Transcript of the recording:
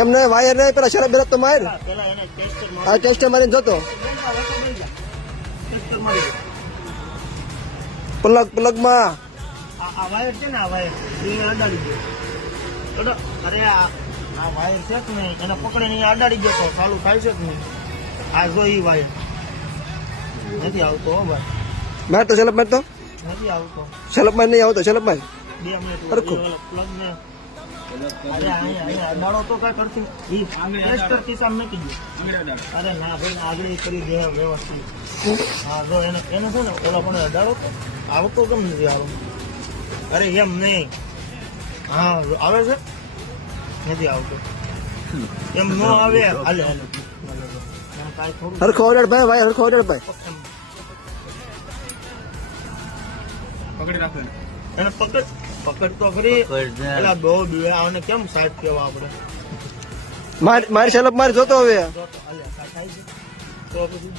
એમને વાયર નહીં પેલા શરબ બેરબ તો માર ટેસ્ટર આ ટેસ્ટ મારીને જોતો. પ્લગ પ્લગ પ્લગમાં. આ વાયર છે ને આ વાયર. અરે આ વાયર છે કે નહીં એને પકડીને અડાડી ગયો તો ચાલુ થાય છે કે નહીં? આ જો ઈ વાયર. નથી આવતો ભાઈ. માર તો શેલપ માર તો નથી આવતો. માર નહીં આવતો શેલપ માર બે મિનિટ. પ્લગ ને અરે અહીંયા અહીંયા અડાડો તો કઈ કરતી ઈ કરતી સામે મૂકી અરે ના ભાઈ આગળ કરી દે વ્યવસ્થિત. હા જો એને એને છે ને ઓલા પણ અડાડો તો આવતો કેમ નથી આવો? અરે એમ નહીં. હા આવે છે? નથી આવતો. એમ ન આવે. હાલે હાલે. હરખો ઓડર ભાઈ ભાઈ હરખો ઓર્ડર ભાઈ. પકડી રાખો એને. પકડ. પકડ તો ખરી. પેલા બહુ બે આવને કેમ સાહેબ કેવા આપણે? માર માર શલપ માર જોતો હવે. તો પછી?